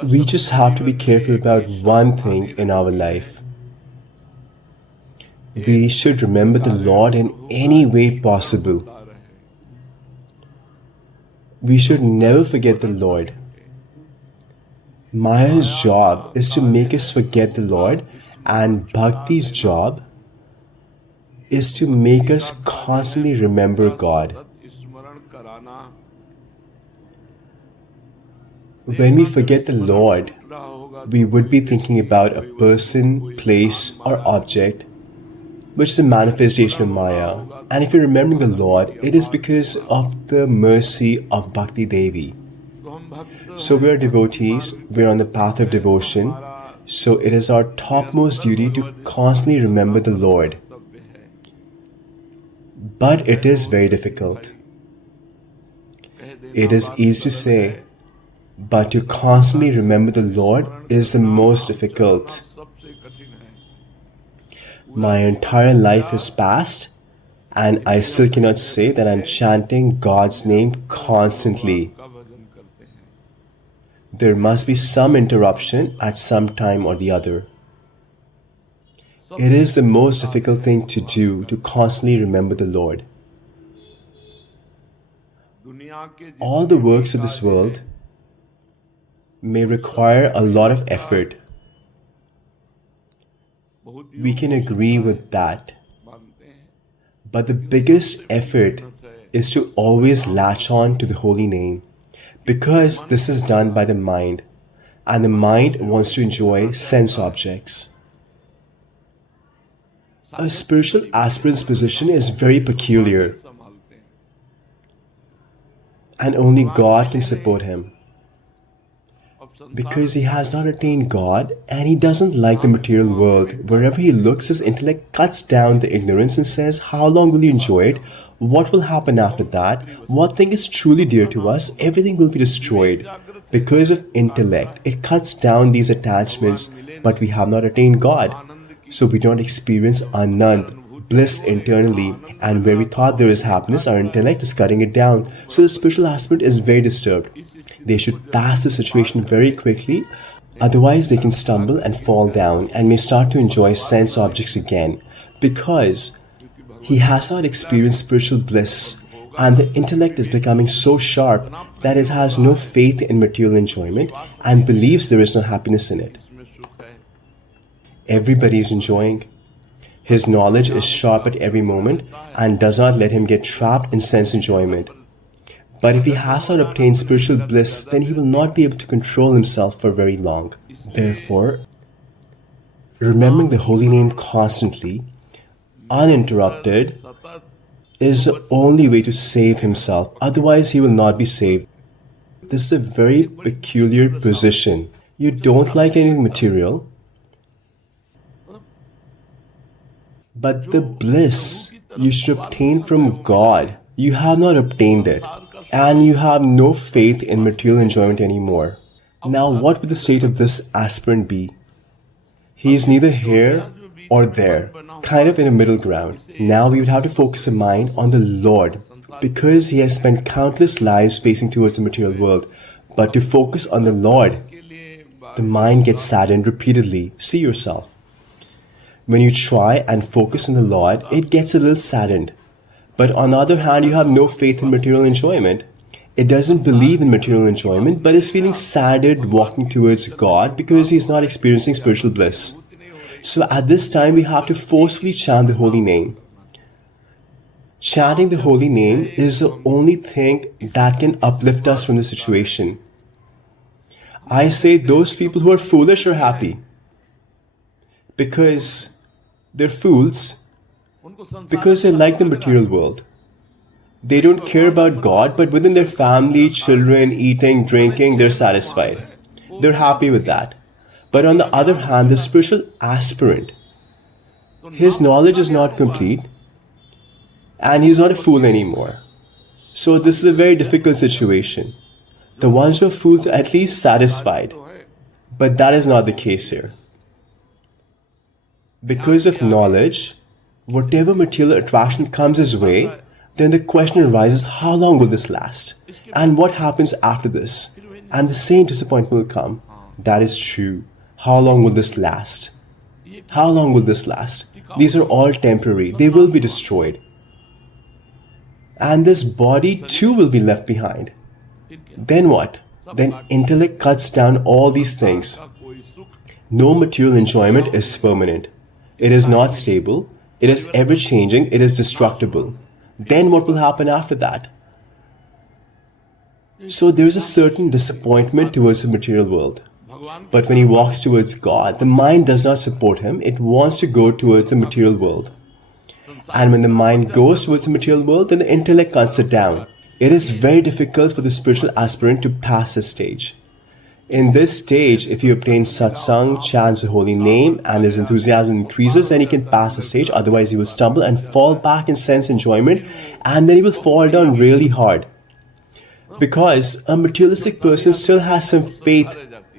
We just have to be careful about one thing in our life. We should remember the Lord in any way possible. We should never forget the Lord. Maya's job is to make us forget the Lord, and Bhakti's job is to make us constantly remember God. When we forget the Lord, we would be thinking about a person, place, or object, which is a manifestation of Maya. And if you're remembering the Lord, it is because of the mercy of Bhakti Devi. So we are devotees, we are on the path of devotion, so it is our topmost duty to constantly remember the Lord. But it is very difficult. It is easy to say, but to constantly remember the Lord is the most difficult. My entire life has passed, and I still cannot say that I'm chanting God's name constantly. There must be some interruption at some time or the other. It is the most difficult thing to do, to constantly remember the Lord. All the works of this world may require a lot of effort. We can agree with that. But the biggest effort is to always latch on to the holy name, because this is done by the mind, and the mind wants to enjoy sense objects. A spiritual aspirant's position is very peculiar, and only God can support him. Because he has not attained God, and he doesn't like the material world. Wherever he looks, his intellect cuts down the ignorance and says, how long will you enjoy it? What will happen after that? What thing is truly dear to us? Everything will be destroyed. Because of intellect, it cuts down these attachments, but we have not attained God. So we don't experience Anand, bliss internally, and where we thought there is happiness, our intellect is cutting it down. So the spiritual aspirant is very disturbed. They should pass the situation very quickly, otherwise they can stumble and fall down and may start to enjoy sense objects again, because he has not experienced spiritual bliss, and the intellect is becoming so sharp that it has no faith in material enjoyment and believes there is no happiness in it. Everybody is enjoying. His knowledge is sharp at every moment and does not let him get trapped in sense enjoyment. But if he has not obtained spiritual bliss, then he will not be able to control himself for very long. Therefore, remembering the holy name constantly, uninterrupted, is the only way to save himself. Otherwise, he will not be saved. This is a very peculiar position. You don't like anything material, but the bliss you should obtain from God, you have not obtained it, and you have no faith in material enjoyment anymore. Now, what would the state of this aspirant be? He is neither here or there, kind of in a middle ground. Now we would have to focus the mind on the Lord, because he has spent countless lives facing towards the material world. But to focus on the Lord, the mind gets saddened repeatedly. See yourself. When you try and focus on the Lord, it gets a little saddened. But on the other hand, you have no faith in material enjoyment. It doesn't believe in material enjoyment, but is feeling saddened walking towards God because he is not experiencing spiritual bliss. So at this time, we have to forcefully chant the holy name. Chanting the holy name is the only thing that can uplift us from the situation. I say those people who are foolish are happy, because they're fools, because they like the material world. They don't care about God, but within their family, children, eating, drinking, they're satisfied. They're happy with that. But on the other hand, the spiritual aspirant, his knowledge is not complete, and he's not a fool anymore. So this is a very difficult situation. The ones who are fools are at least satisfied, but that is not the case here. Because of knowledge, whatever material attraction comes his way, then the question arises, how long will this last? And what happens after this? And the same disappointment will come. That is true. How long will this last? How long will this last? These are all temporary. They will be destroyed. And this body too will be left behind. Then what? Then intellect cuts down all these things. No material enjoyment is permanent. It is not stable. It is ever changing. It is destructible. Then what will happen after that? So there is a certain disappointment towards the material world. But when he walks towards God, the mind does not support him. It wants to go towards the material world. And when the mind goes towards the material world, then the intellect can't sit down. It is very difficult for the spiritual aspirant to pass this stage. In this stage, if you obtain satsang, chants the holy name, and his enthusiasm increases, then he can pass the stage. Otherwise, he will stumble and fall back in sense enjoyment, and then he will fall down really hard. Because a materialistic person still has some faith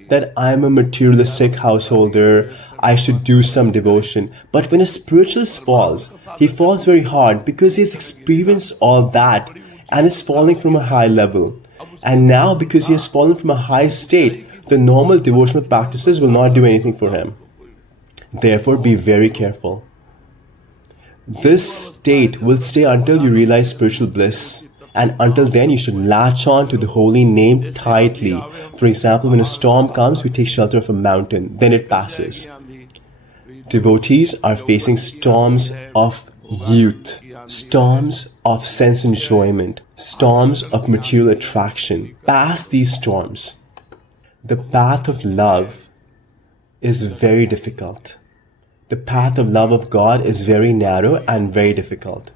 that I am a materialistic householder, I should do some devotion. But when a spiritualist falls, he falls very hard because he has experienced all that and is falling from a high level. And now, because he has fallen from a high state, the normal devotional practices will not do anything for him. Therefore, be very careful. This state will stay until you realize spiritual bliss. And until then, you should latch on to the holy name tightly. For example, when a storm comes, we take shelter of a mountain. Then it passes. Devotees are facing storms of youth, storms of sense enjoyment, storms of material attraction. Pass these storms. The path of love is very difficult. The path of love of God is very narrow and very difficult.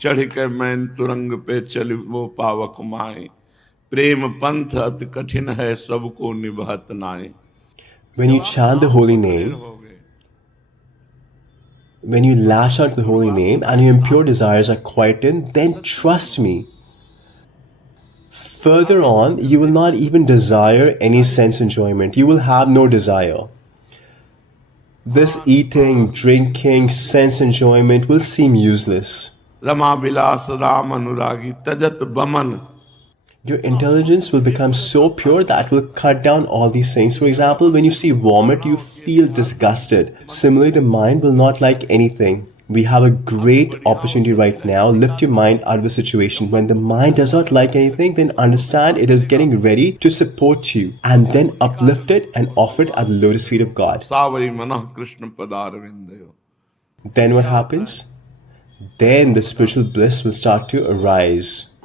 चढ़ के man तुरंग पे चल वो पावक माए प्रेम पंथ अति कठिन है सबको निभत नाए. When you chant the holy name, when you lash out the holy name and your impure desires are quietened, then trust me. Further on, you will not even desire any sense enjoyment. You will have no desire. This eating, drinking, sense enjoyment will seem useless. Rama Vilas Ram Anuragi तजत Boman. Your intelligence will become so pure that will cut down all these things. For example, when you see vomit, you feel disgusted. Similarly, the mind will not like anything. We have a great opportunity right now. Lift your mind out of the situation. When the mind does not like anything, then understand it is getting ready to support you. And then uplift it and offer it at the lotus feet of God. Then what happens? Then the spiritual bliss will start to arise.